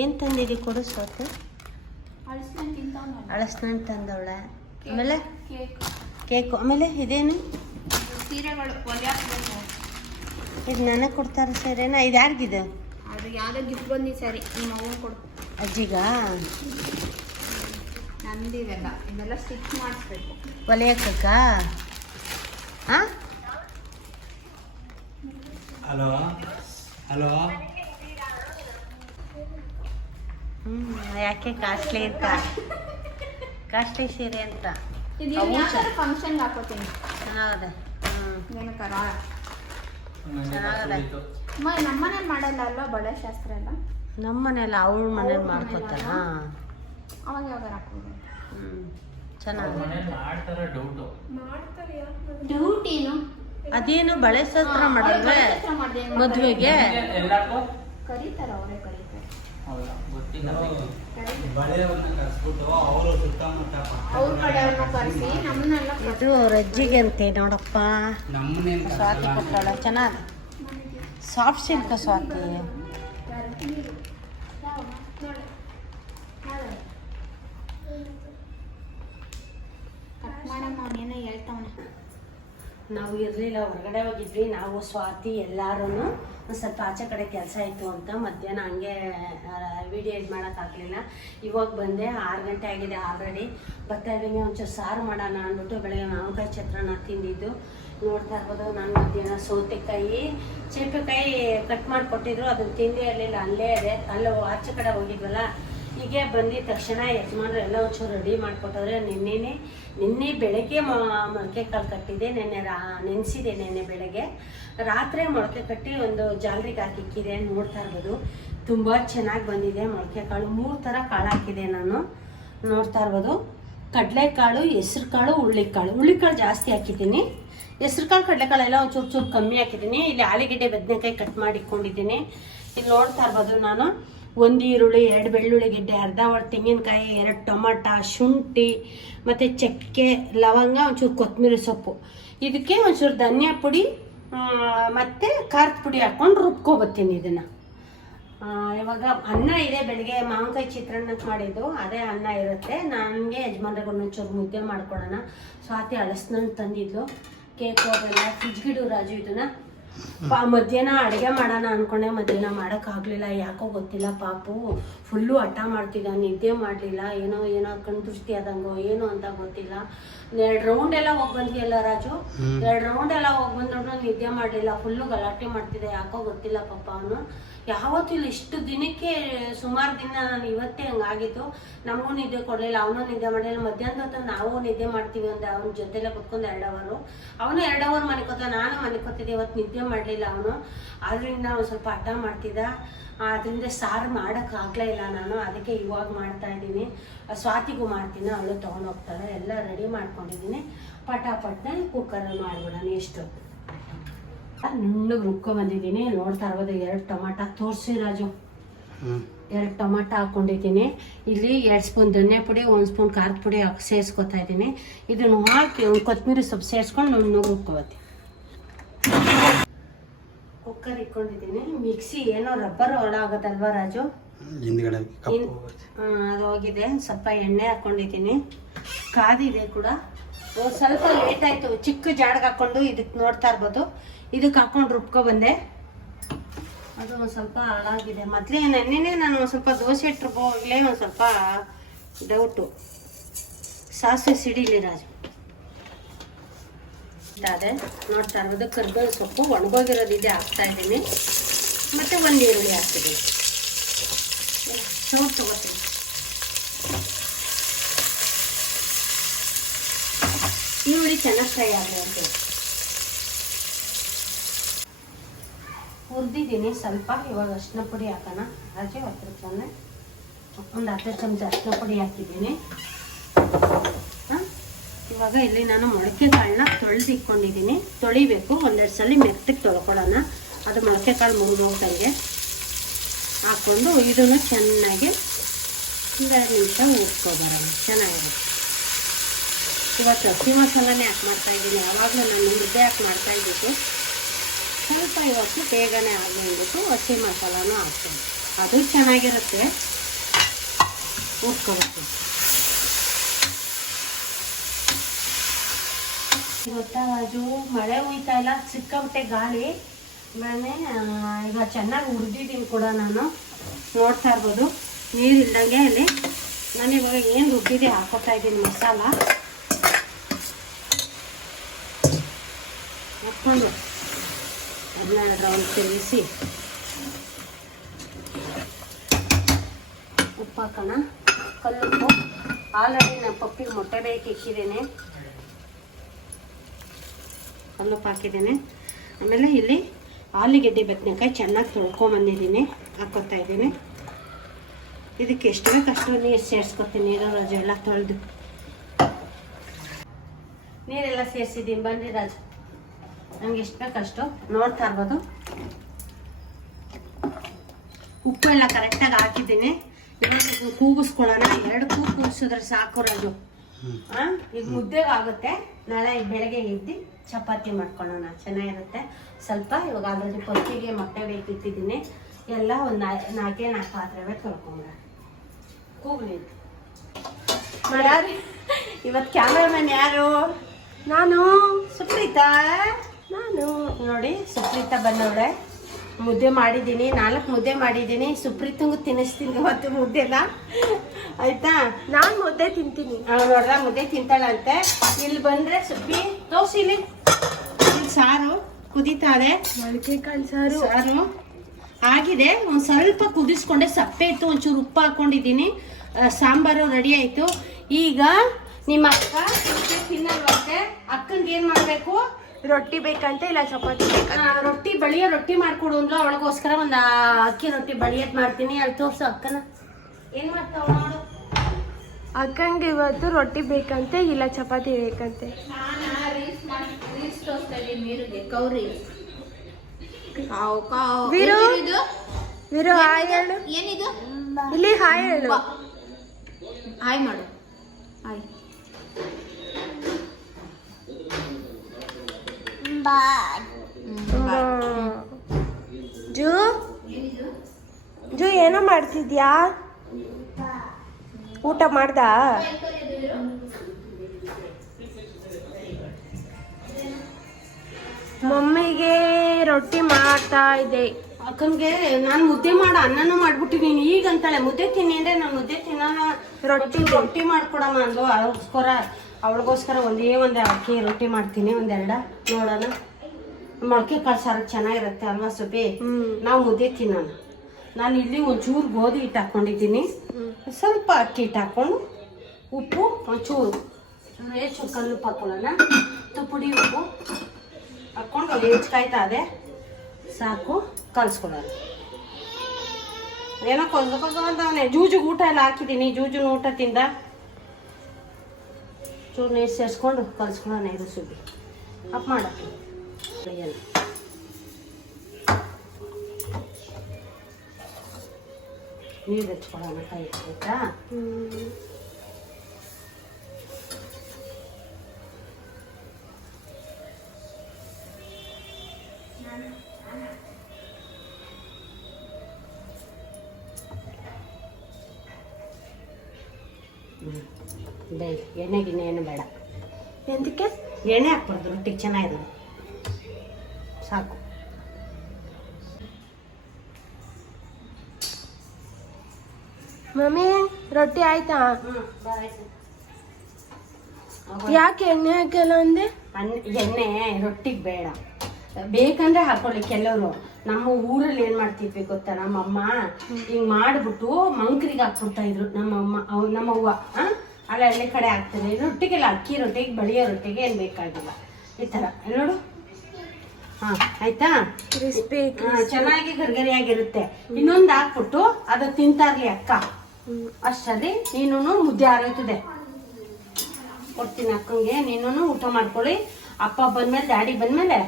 ಏನು ತಂದಿದ್ದೀವಿ ಕೊಡು ಸ್ವಾತಿ. ಹಳಸಿನ ತಂದವಳೆ. ಆಮೇಲೆ ಕೇಕು. ಆಮೇಲೆ ಇದೇನು ಸೀರೆಗಳು ಇದು ನನಗೆ ಕೊಡ್ತಾರೆ ಸರಿನಾ? ಇದು ಯಾರಿಗಿದೆ? ಅದು ಯಾವುದೋ ಗಿಫ್ಟ್ ಬಂದಿದ್ದು ಸರಿ, ನಿಮ್ಮ ಅವ್ವ ಕೊಡು. ಅಜ್ಜಿಗ ನಂದಿದೆಲ್ಲ ಇದೆಲ್ಲ ಸ್ಟಿಚ್ ಮಾಡಿಸ್ಬೇಕು. ಹೊಲಿಯಕ್ಕ? ಹಾಂ ಹಲೋ ಹಲೋ. ಯಾಕೆ ಕಾಸ್ಟ್ಲಿ ಅಂತ? ಕಾಸ್ಟ್ಲಿ ಸೀರೆ ಅಂತ ಫಂಕ್ಷನ್ಗೆ ಹಾಕೋತೀನಿ. ಚೆನ್ನಾಗದೆ. ಏನಕ್ಕಾರ ಚೆನ್ನಾಗದೆ. ನಮ್ಮನೇಲಿ ಮಾಡಲ್ಲ ಅಲ್ವಾ ಬಳೆ ಶಾಸ್ತ್ರ ಎಲ್ಲ? ನಮ್ಮ ಮನೇಲಿ ಅವ್ರ ಮನೇಲಿ ಮಾಡ್ಕೊತಾರ. ಅವಾಗ ಯಾವಾಗ ಹಾಕೋದು? ಚೆನ್ನಾಗಿದೆ. ಡ್ಯೂಟಿನು ಅದೇನು ಬಳೆ ಶಾಸ್ತ್ರ ಮಾಡಿದ್ರೆ ಮದುವೆಗೆ ಕರೀತಾರ, ಅವರೇ ಕರೀತಾರೆ. ಅವ್ರ ಕಡೆಯವ್ರನ್ನ ಕರೆಸಿ ನಮ್ಮನ್ನೆಲ್ಲ. ಇದು ರಜ್ಜಿಗೆ ಅಂತೆ ನೋಡಪ್ಪ. ಸ್ವಾತಿ ಕೊಟ್ಟಾಳ. ಚೆನ್ನಾಗಿ ಸಾಫ್ಟ್ ಸಿಲ್ಕ ಸ್ವಾತಿ. ಕಟ್ ಮಾಡಮ್ಮ, ಅವನೇನೋ ಹೇಳ್ತಾವನೆ. ನಾವು ಇರಲಿಲ್ಲ, ಹೊರಗಡೆ ಹೋಗಿದ್ವಿ ನಾವು ಸ್ವಾತಿ ಎಲ್ಲರೂ. ಒಂದು ಸ್ವಲ್ಪ ಆಚೆ ಕಡೆ ಕೆಲಸ ಇತ್ತು ಅಂತ ಮಧ್ಯಾಹ್ನ ಹಂಗೆ ವಿಡಿಯೋ ಎಡ್ ಮಾಡೋಕ್ಕಾಗಲಿಲ್ಲ. ಇವಾಗ ಬಂದೆ, 6 ಗಂಟೆ ಆಗಿದೆ ಆಲ್ರೆಡಿ. ಬರ್ತಾ ಇದ್ದೀನಿ, ಒಂಚೂರು ಸಾರು ಮಾಡೋಣ ಅಂದ್ಬಿಟ್ಟು ಬೆಳಗ್ಗೆ ಮಾವಿನಕಾಯಿ ಚಿತ್ರಾನ್ನ ತಿಂದಿದ್ದು ನೋಡ್ತಾ ಇರ್ಬೋದು. ನಾನು ಮಧ್ಯಾಹ್ನ ಸೌತೆಕಾಯಿ ಚೇಪೆಕಾಯಿ ಕಟ್ ಮಾಡಿಕೊಟ್ಟಿದ್ರು, ಅದನ್ನು ತಿಂದೇ ಇರಲಿಲ್ಲ, ಅಲ್ಲೇ ಇದೆ. ಅಲ್ಲೇ ಆಚೆ ಕಡೆ ಹೋಗಿದ್ವಲ್ಲ, ಹೀಗೆ ಬಂದಿದ್ದ ತಕ್ಷಣ ಯಜಮಾನ್ರು ಎಲ್ಲ ಒಂಚೂರು ರೆಡಿ ಮಾಡಿಕೊಟ್ಟವ್ರೆ. ನಿನ್ನೆ ಬೆಳಗ್ಗೆ ಮೊಳಕೆ ಕಾಳು ಕಟ್ಟಿದ್ದೆ, ನೆನೆಸಿದೆ. ನೆನ್ನೆ ಬೆಳಗ್ಗೆ ರಾತ್ರಿ ಮೊಳಕೆ ಕಟ್ಟಿ ಒಂದು ಜಾಲರಿಗೆ ಹಾಕಿಕ್ಕಿದೆ. ನೋಡ್ತಾ ಇರ್ಬೋದು ತುಂಬ ಚೆನ್ನಾಗಿ ಬಂದಿದೆ ಮೊಳಕೆ ಕಾಳು. 3 ಥರ ಕಾಳು ಹಾಕಿದೆ ನಾನು. ನೋಡ್ತಾ ಇರ್ಬೋದು ಕಡಲೆಕಾಳು, ಹೆಸ್ರು ಕಾಳು, ಹುಳ್ಳಿಕಾಳು ಜಾಸ್ತಿ ಹಾಕಿದ್ದೀನಿ. ಹೆಸ್ರು ಕಾಳು ಕಡಲೆಕಾಳು ಎಲ್ಲ ಒಂದು ಚೂರು ಕಮ್ಮಿ ಹಾಕಿದ್ದೀನಿ. ಇಲ್ಲಿ ಆಲೂಗೆಡ್ಡೆ ಬದನೆಕಾಯಿ ಕಟ್ ಮಾಡಿ ಇಟ್ಕೊಂಡಿದ್ದೀನಿ. ಇಲ್ಲಿ ನೋಡ್ತಾ ಇರ್ಬೋದು ನಾನು 1 ಈರುಳ್ಳಿ, 2 ಬೆಳ್ಳುಳ್ಳಿ ಗೆಡ್ಡೆ, ಅರ್ಧ ತೆಂಗಿನಕಾಯಿ, 2 ಟೊಮಾಟೊ, ಶುಂಠಿ ಮತ್ತು ಚಕ್ಕೆ, ಲವಂಗ, ಒಂಚೂರು ಕೊತ್ತಂಬರಿ ಸೊಪ್ಪು, ಇದಕ್ಕೆ ಒಂಚೂರು ಧನಿಯಾ ಪುಡಿ ಮತ್ತು ಖಾರದ ಪುಡಿ ಹಾಕ್ಕೊಂಡು ರುಬ್ಕೊಬತ್ತೀನಿ ಇದನ್ನು. ಇವಾಗ ಅನ್ನ ಇದೆ, ಬೆಳಗ್ಗೆ ಮಾವಿನಕಾಯಿ ಚಿತ್ರಾನ್ನಕ್ಕೆ ಮಾಡಿದ್ದು ಅದೇ ಅನ್ನ ಇರುತ್ತೆ. ನನಗೆ ಯಜಮಾನ್ರಿಗೆ ಒಂಚೂರು ಮುದ್ದೆ ಮಾಡ್ಕೊಡೋಣ. ಸ್ವಾತಿ ಹಳಸಿನ ತಂದಿದ್ಲು. ಕೇಕು ಅವೆಲ್ಲ ಫ್ರಿಜ್ಗಿಡು ರಾಜು. ಇದನ್ನು ಮಧ್ಯಾಹ್ನ ಅಡುಗೆ ಮಾಡೋಣ ಅಂದ್ಕೊಂಡೆ, ಮಧ್ಯಾಹ್ನ ಮಾಡೋಕ್ಕಾಗಲಿಲ್ಲ. ಯಾಕೋ ಗೊತ್ತಿಲ್ಲ, ಪಾಪು ಫುಲ್ಲು ಹಠ ಮಾಡ್ತಿದ್ದ, ನಿದ್ದೆ ಮಾಡಲಿಲ್ಲ. ಏನೋ ಕಣ್ಣು ದೃಷ್ಟಿ ಆದಂಗೋ ಏನೋ ಅಂತ ಗೊತ್ತಿಲ್ಲ. 2 ರೌಂಡ್ ಎಲ್ಲ ಹೋಗಿ ಬಂದಿಯಲ್ಲ ರಾಜು, 2 ರೌಂಡ್ ಎಲ್ಲ ಹೋಗಿ ಬಂದ್ರು ನಿದ್ದೆ ಮಾಡಲಿಲ್ಲ. ಫುಲ್ಲು ಗಲಾಟೆ ಮಾಡ್ತಿದ್ದೆ, ಯಾಕೋ ಗೊತ್ತಿಲ್ಲ ಪಾಪ. ಅವನು ಯಾವತ್ತೂ ಇಲ್ಲ, ಇಷ್ಟು ದಿನಕ್ಕೆ ಸುಮಾರು ದಿನ ನಾನು ಇವತ್ತೇ ಹಂಗಾಗಿತ್ತು. ನಮಗೂ ನಿದ್ದೆ ಕೊಡಲಿಲ್ಲ, ಅವನು ನಿದ್ದೆ ಮಾಡಲಿಲ್ಲ. ಮಧ್ಯಾಹ್ನದ ಹೊತ್ತು ನಾವು ನಿದ್ದೆ ಮಾಡ್ತೀವಿ ಅಂದೆ, ಅವನ ಜೊತೆಲೆ ಕುತ್ಕೊಂಡು 2 ಅವರು. ಅವನು 2 ಅವರ್ ಮನಿಕೋತ, ನಾನು ಮನಿಕೋತಿದ್ದೆ. ಇವತ್ತು ನಿದ್ದೆ ಮಾಡಲಿಲ್ಲ ಅವನು. ಆದ್ದರಿಂದ ಅವನು ಸ್ವಲ್ಪ ಹಠ ಮಾಡ್ತಿದ್ದ. ಅದರಿಂದ ಸಾರು ಮಾಡೋಕ್ಕಾಗಲೇ ಇಲ್ಲ ನಾನು. ಅದಕ್ಕೆ ಇವಾಗ ಮಾಡ್ತಾಯಿದ್ದೀನಿ. ಸ್ವಾತಿಗೂ ಮಾಡ್ತೀನಿ, ಅವಳು ತೊಗೊಂಡೋಗ್ತಾಳೆ. ಎಲ್ಲ ರೆಡಿ ಮಾಡ್ಕೊಂಡಿದ್ದೀನಿ. ಪಟಾಪಟ್ನ ಕುಕ್ಕರಲ್ಲಿ ಮಾಡ್ಬಿಡೋಣ. ಎಷ್ಟು ನುಣ್ಣಗೆ ರುಬ್ಕೊಂಡ್ಬಂದಿದ್ದೀನಿ. ನೋಡ್ತಾ ಇರ್ಬೋದು 2 ಟೊಮಾಟೊ ತೋರಿಸಿ ರಾಜು. 2 ಟೊಮಾಟೊ ಹಾಕ್ಕೊಂಡಿದ್ದೀನಿ. ಇಲ್ಲಿ 2 ಸ್ಪೂನ್ ಧನಿಯಾ ಪುಡಿ, 1 ಸ್ಪೂನ್ ಖಾರದ ಪುಡಿ ಸೇರಿಸ್ಕೊತಾ ಇದ್ದೀನಿ. ಇದನ್ನು ಹಾಕಿ ಒಂದು ಕೊತ್ತಂಬರಿ ಸೊಪ್ಪು ಸೇರಿಸ್ಕೊಂಡು ನುಣ್ಣಗೆ ರುಬ್ಕೊಬತ್ತೀನಿ. ಕುಕ್ಕರ್ ಇಟ್ಕೊಂಡಿದ್ದೀನಿ. ಮಿಕ್ಸಿ ಏನೋ ರಬ್ಬರ್ ಹೊಳಾಗೋದಲ್ವಾ ರಾಜು? ಅದು ಹೋಗಿದೆ. ಸ್ವಲ್ಪ ಎಣ್ಣೆ ಹಾಕ್ಕೊಂಡಿದ್ದೀನಿ, ಕಾದಿದೆ ಕೂಡ. ಸ್ವಲ್ಪ ಲೇಟ್ ಆಯಿತು. ಚಿಕ್ಕ ಜಾಡ್ಗೆ ಹಾಕ್ಕೊಂಡು ಇದಕ್ಕೆ ನೋಡ್ತಾ ಇರ್ಬೋದು, ಇದಕ್ಕೆ ಹಾಕ್ಕೊಂಡು ರುಬ್ಕೊಬಂದೆ. ಅದು ಒಂದು ಸ್ವಲ್ಪ ಹಾಳಾಗಿದೆ. ಮೊದಲೇ ನೆನ್ನೆನೇ ನಾನು ಒಂದು ಸ್ವಲ್ಪ ದೋಸೆ ಇಟ್ಟಿರ್ಬೋವಾಗಲೇ ಒಂದು ಸ್ವಲ್ಪ ಡೌಟು. ಸಾಸಿವೆ ಸಿಡಿಲಿ ರಾಜು. ಅದೇ ನೋಡ್ತಾ ಇರ್ಬೋದು, ಕರ್ಬೇವು ಸೊಪ್ಪು ಒಣಗೋಗಿರೋದಿದೆ ಹಾಕ್ತಾ ಇದ್ದೀನಿ. ಮತ್ತು 1 ಈರುಳ್ಳಿ ಹಾಕ್ತಿದ್ದೀನಿ. ಚೂರು ತೊಗೋತೀನಿ. ಈರುಳ್ಳಿ ಚೆನ್ನಾಗಿ ಫ್ರೈ ಆಗಲಿ ಅಂತ ಹುರಿದಿದ್ದೀನಿ ಸ್ವಲ್ಪ. ಇವಾಗ ಅರಿಶಿನ ಪುಡಿ ಹಾಕೋಣ. ರಾಜು ಹತ್ತಿರಕ್ಕೆ ಒಂದು ಅರ್ಧ ಚಮಚ ಅರಿಶಿನ ಪುಡಿ ಹಾಕಿದ್ದೀನಿ. ಇವಾಗ ಇಲ್ಲಿ ನಾನು ಮೊಳಕೆ ಕಾಳನ್ನ ತೊಳೆದಿಟ್ಕೊಂಡಿದ್ದೀನಿ. ತೊಳಿಬೇಕು, 1-2 ಸಲ ಮೆತ್ತಗೆ ತೊಳ್ಕೊಳ್ಳೋಣ. ಅದು ಮೊಳಕೆ ಕಾಳು ಮುರಿದೋಗ್ದಂಗೆ ಹಾಕ್ಕೊಂಡು ಇದನ್ನು ಚೆನ್ನಾಗಿ 2 ನಿಮಿಷ ಹುರ್ಕೊಬರೋಣ. ಚೆನ್ನಾಗಿರುತ್ತೆ. ಇವತ್ತು ಹಸಿ ಮಸಾಲನೇ ಹಾಕಿ ಮಾಡ್ತಾಯಿದ್ದೀನಿ. ಯಾವಾಗಲೂ ನಾನು ಮುದ್ದೆ ಹಾಕಿ ಮಾಡ್ತಾಯಿದ್ದಿದ್ದು. ಸ್ವಲ್ಪ ಇವತ್ತು ಬೇಗನೆ ಆಗಲಿ ಅಂದ್ಬಿಟ್ಟು ಹಸಿ ಮಸಾಲನೂ ಹಾಕ್ತೀನಿ. ಅದು ಚೆನ್ನಾಗಿರುತ್ತೆ. ಉಟ್ಕೊಬೇಕು. ಗೊತ್ತಾ ರಾಜು, ಮಳೆ ಹುಯ್ತಾ ಇಲ್ಲ, ಸಿಕ್ಕಾಬಿಟ್ಟೆ ಗಾಳಿ. ಆಮೇಲೆ ಈಗ ಚೆನ್ನಾಗಿ ಹುರಿದಿದ್ದೀನಿ ಕೂಡ ನಾನು, ನೋಡ್ತಾ ಇರ್ಬೋದು. ನೀರು ಇಲ್ದಂಗೆ ಅಲ್ಲಿ ನಾನು ಇವಾಗ ಏನು ರುಬ್ಬಿದೆ ಹಾಕೋತಾ ಇದ್ದೀನಿ ಮಸಾಲ ಹಾಕ್ಕೊಂಡು ಅದನ್ನ ರೌಂಡ್ ತಿರುಗಿಸಿ ಉಪ್ಪು ಹಾಕೋಣ. ಕಲ್ಲುಪ್ಪು. ಆಲ್ರೆಡಿ ನಾನು ಪಪ್ಪಿಗೆ ಮೊಟ್ಟೆ ಬೇಯ್ಕೆ ಇಕ್ಕಿದ್ದೇನೆ, ಕಲ್ಲುಪ್ಪು ಹಾಕಿದ್ದೇನೆ. ಆಮೇಲೆ ಇಲ್ಲಿ ಆಲೂಗೆಡ್ಡೆ ಬದನೆಕಾಯಿ ಚೆನ್ನಾಗಿ ತೊಳ್ಕೊಂಬಂದಿದ್ದೀನಿ, ಹಾಕ್ಕೊತಾ ಇದ್ದೀನಿ. ಇದಕ್ಕೆ ಎಷ್ಟು ಬೇಕು ಅಷ್ಟು ನೀರು ಸೇರಿಸ್ಕೊತೀನಿ. ನೀರು ರಾಜು ಎಲ್ಲ ತೊಳೆದು ನೀರೆಲ್ಲ ಸೇರಿಸಿದ್ದೀನಿ. ಬನ್ನಿ ರಾಜು, ನನಗೆ ಎಷ್ಟು ಬೇಕಷ್ಟು ನೋಡ್ತಾ ಇರ್ಬೋದು. ಉಪ್ಪು ಎಲ್ಲ ಕರೆಕ್ಟಾಗಿ ಹಾಕಿದ್ದೀನಿ. ಇವಾಗ ಕೂಗಿಸ್ಕೊಳ್ಳೋಣ. 2 ಕೂಗು ಕೂಗಿಸಿದ್ರೆ ಸಾಕು ರಾಜು. ಈಗ ಮುದ್ದೆಗೆ ಆಗುತ್ತೆ. ನಾಳೆ ಬೆಳಗ್ಗೆ ಎದ್ದು ಚಪಾತಿ ಮಾಡ್ಕೊಳ್ಳೋಣ, ಚೆನ್ನಾಗಿರುತ್ತೆ. ಸ್ವಲ್ಪ ಇವಾಗ ಆಲ್ರೆಡಿ ಪೊತ್ತಿಗೆ ಮೊಟ್ಟೆ ಬೇಕಿಟ್ಟಿದ್ದೀನಿ. ಎಲ್ಲ ಒಂದು 4 ಪಾತ್ರೆ ತೊಳ್ಕೊಂಬಿಡ. ಕೂಗ್ಲಿ ಯಾರು ಇವತ್ತು ಕ್ಯಾಮ್ರಾಮನ್ ಯಾರು? ನಾನು ಸುಪ್ರೀತಾ. ನಾನು ನೋಡಿ ಸುಪ್ರೀತಾ ಬಂದವಳೆ. ಮುದ್ದೆ ಮಾಡಿದ್ದೀನಿ, 4 ಮುದ್ದೆ ಮಾಡಿದ್ದೀನಿ. ಸುಪ್ರೀತಂಗೂ ತಿನ್ನಿಸ್ತೀನಿ ಇವತ್ತು ಮುದ್ದೆನ, ಆಯ್ತಾ? ನಾನು ಮುದ್ದೆ ತಿಂತೀನಿ. ನೋಡ್ರ ಮುದ್ದೆ ತಿಂತಾಳಂತೆ. ಇಲ್ಲಿ ಬಂದ್ರೆ ಸುಪ್ಪಿ ತೋರಿಸಿಲಿ. ಇಲ್ಲಿ ಸಾರು ಕುದೀತಾಳೆ, ಮೊಳಕೆ ಕಾಳು ಸಾರು ಆಗಿದೆ. ಒಂದು ಸ್ವಲ್ಪ ಕುದಿಸ್ಕೊಂಡೆ, ಸಪ್ಪೆ ಇತ್ತು, ಒಂಚೂರು ಉಪ್ಪು ಹಾಕೊಂಡಿದ್ದೀನಿ. ಸಾಂಬಾರು ರೆಡಿ ಆಯಿತು. ಈಗ ನಿಮ್ಮ ಅಕ್ಕ ತಿನ್ನಲ್ವಂತೆ. ಅಕ್ಕಂಗೆ ಏನು ಮಾಡಬೇಕು? ರೊಟ್ಟಿ ಬೇಕಂತೆ, ಇಲ್ಲ ಚಪಾತಿ ಬೇಕಂತ. ರೊಟ್ಟಿ ಮಾಡ್ಕೊಡು ಅಂದ್ಲು. ಅವಳಿಗೋಸ್ಕರ ಒಂದು ಅಕ್ಕಿ ರೊಟ್ಟಿ ಬಳಿಯೋದು ಮಾಡ್ತೀನಿ. ಅಲ್ಲಿ ತೋರಿಸು ಅಕ್ಕನ ಏನು ಮಾಡ್ತಾವ ನೋಡು. ಅಕ್ಕಂಗೆ ಇವತ್ತು ರೊಟ್ಟಿ ಬೇಕಂತೆ, ಇಲ್ಲ ಚಪಾತಿ ಬೇಕಂತೆ. ವೀರು ಹಾಯ್ ಹೇಳು. ಏನಿದು? ಇಲ್ಲಿ ಹಾಯ್ ಹೇಳು. ಹಾಯ್ ಮಾಡು. ಹಾಯ್. ಜೂ ಜೂ ಏನೋ ಮಾಡ್ತಿದ್ಯಾ? ಊಟ ಮಾಡ್ದ? ಮಮ್ಮಿಗೆ ರೊಟ್ಟಿ ಮಾಡ್ತಾ ಇದೆ. ಅಕ್ಕನ್ಗೆ ನಾನು ಮುದ್ದೆ ಮಾಡ ಅನ್ನನೂ ಮಾಡ್ಬಿಟ್ಟಿದ್ದೀನಿ. ಈಗ ಅಂತಾಳೆ ಮುದ್ದೆ ತಿನ್ನಿ ಅಂದ್ರೆ ನಾನು ಮುದ್ದೆ ತಿನ್ನೋಣ, ರೊಟ್ಟಿ ಮಾಡ್ಕೊಡೋಣ ಅಂದ್ಲು. ಅವಳಿಗೋಸ್ಕರ ಒಂದೇ ಅಕ್ಕಿ ರೊಟ್ಟಿ ಮಾಡ್ತೀನಿ. 2 ನೋಡೋಣ. ಮೊಳಕೆ ಕಾಳು ಸಾರು ಚೆನ್ನಾಗಿರುತ್ತೆ ಅಲ್ವಾ ಸುಬ್ಬಿ? ನಾವು ಮುದ್ದೆ ತಿನ್ನೋಣ. ನಾನು ಇಲ್ಲಿ ಒಂಚೂರು ಗೋಧಿ ಹಿಟ್ಟು ಹಾಕ್ಕೊಂಡಿದ್ದೀನಿ, ಸ್ವಲ್ಪ ಅಕ್ಕಿ ಹಿಟ್ಟು ಹಾಕ್ಕೊಂಡು, ಉಪ್ಪು ಒಂಚೂರು ಎಷ್ಟು ಕಲ್ಲುಪ್ಪು ಹಾಕೊಳ್ಳೋಣ. ಪುಡಿ ಉಪ್ಪು ಹಾಕ್ಕೊಂಡು ಹೆಚ್ಕಾಯ್ತಾ ಅದೇ ಸಾಕು, ಕಲ್ಸ್ಕೊಳ್ಳೋಣ. ಏನೋ ಕೊಂದ್ಕೊಂಡ್ವನೆ. ಜೂಜಿಗೆ ಊಟ ಎಲ್ಲ ಹಾಕಿದ್ದೀನಿ. ಜೂಜಿನ ಊಟ ತಿಂದ. ಚೂರು ನೀರು ಸೇರಿಸ್ಕೊಂಡು ಕಲ್ಸ್ಕೊಳ್ಳೋಣ. ಇದು ಸುಬ್ಬಿ ಅಪ್ ಮಾಡಕ್ಕೆ ನೀರು ಹಚ್ಕೊಳ್ಳೋಣ ಕೈ, ಆಯ್ತಾ? ಎಣ್ಣೆ ಗಿಣ್ಣೆ ಏನು ಬೇಡ. ಎಂದಕ್ಕೆ ಎಣ್ಣೆ ಹಾಕ್ಬಾರ್ದು, ರೊಟ್ಟಿಗೆ ಚೆನ್ನಾಗಿರೋದು ಸಾಕು. ಮಮ್ಮಿ ರೊಟ್ಟಿ ಆಯ್ತಾ? ಯಾಕೆ ಎಣ್ಣೆ ಹಾಕಲ್ಲ ಅಂದೆ? ಎಣ್ಣೆ ರೊಟ್ಟಿಗೆ ಬೇಡ, ಬೇಕಂದ್ರೆ ಹಾಕೊಳ್ಳಿ ಕೆಲವರು. ನಮ್ಮ ಊರಲ್ಲಿ ಏನ್ ಮಾಡ್ತಿದ್ವಿ ಗೊತ್ತಾ, ನಮ್ಮಮ್ಮ ಹಿಂಗ್ ಮಾಡ್ಬಿಟ್ಟು ಮಂಕ್ರಿಗೆ ಹಾಕ್ಬಿಡ್ತಾ ಇದ್ರು. ನಮ್ಮವ್ವ ಹಳ್ಳಿ ಕಡೆ ಹಾಕ್ತಾರೆ. ರೊಟ್ಟಿಗೆಲ್ಲ ಅಕ್ಕಿ ರೊಟ್ಟಿಗೆ, ಬಳಿಯೋ ರೊಟ್ಟಿಗೆ ಏನ್ ಬೇಕಾಗಿಲ್ಲ. ಈ ತರ ನೋಡು. ಆಯ್ತಾ? ಚೆನ್ನಾಗಿ ಗರ್ಗರಿಯಾಗಿರುತ್ತೆ. ಇನ್ನೊಂದು ಹಾಕ್ಬಿಟ್ಟು ಅದು ತಿಂತಾರ್ಲಿ ಅಕ್ಕ. ಅಷ್ಟರಲ್ಲಿ ನೀನು ಮುದ್ದೆ ಆರೋಯ್ತದೆ. ಕೊಡ್ತೀನಿ ಅಕ್ಕಂಗೆ, ನೀನು ಊಟ ಮಾಡ್ಕೊಳ್ಳಿ. ಅಪ್ಪ ಬಂದ್ಮೇಲೆ, ಡ್ಯಾಡಿ ಬಂದ್ಮೇಲೆ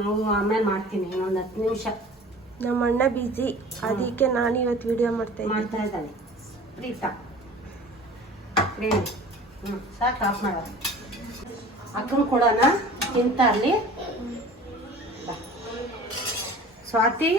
ನಾವು ಆಮೇಲೆ ಮಾಡ್ತೀನಿ. ಇನ್ನೊಂದು 10 ನಿಮಿಷ. ನಮ್ಮ ಅಣ್ಣ ಬಿಸಿ, ಅದಕ್ಕೆ ನಾನು ಇವತ್ತು ವಿಡಿಯೋ ಮಾಡ್ತಾ ಇದ್ದಾಳೆ ಪ್ರೀತಾ. ಸಾಕು, ಆಫ್ ಮಾಡ. ಅಕ್ಕನ ಕೊಡೋಣ, ತಿಂತಾರ್ಲಿ. ಸ್ವಾತಿ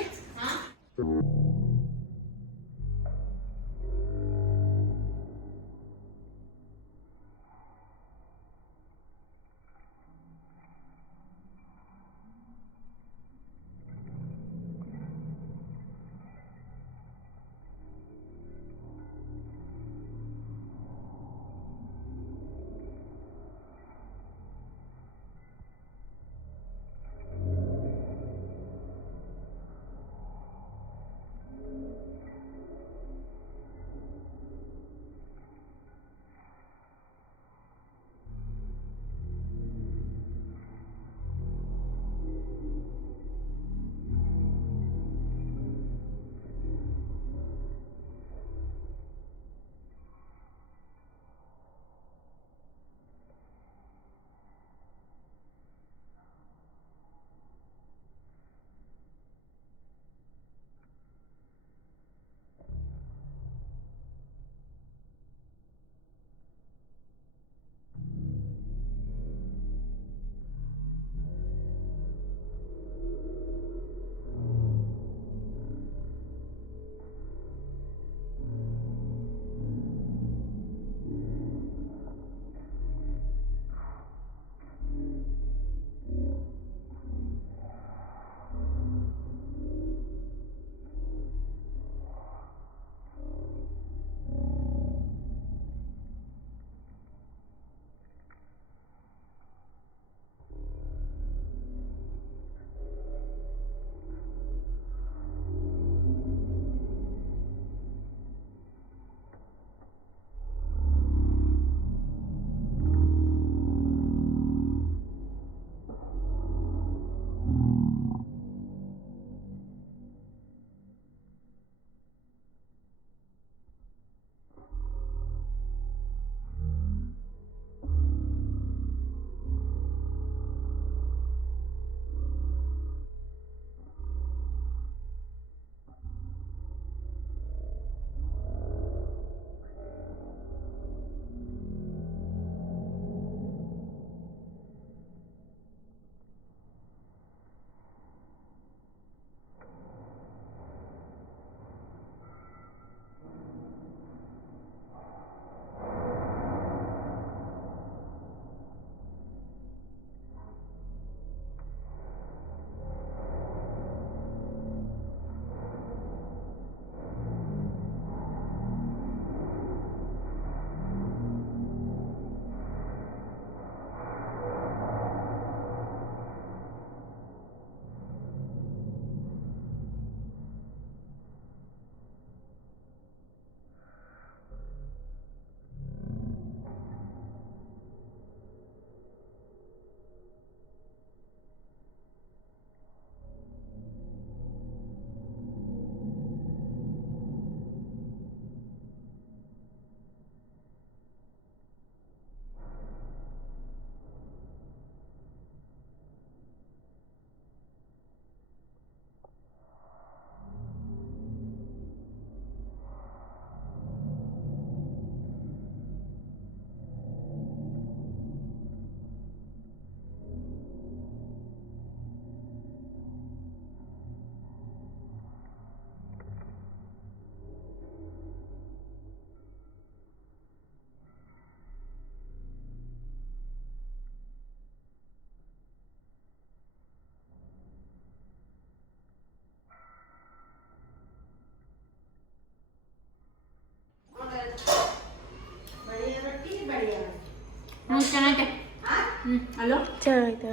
ಚೆನ್ನಾಗೈತೆ. ಹಲೋ ಚೆನ್ನಾಯ್ತಾ?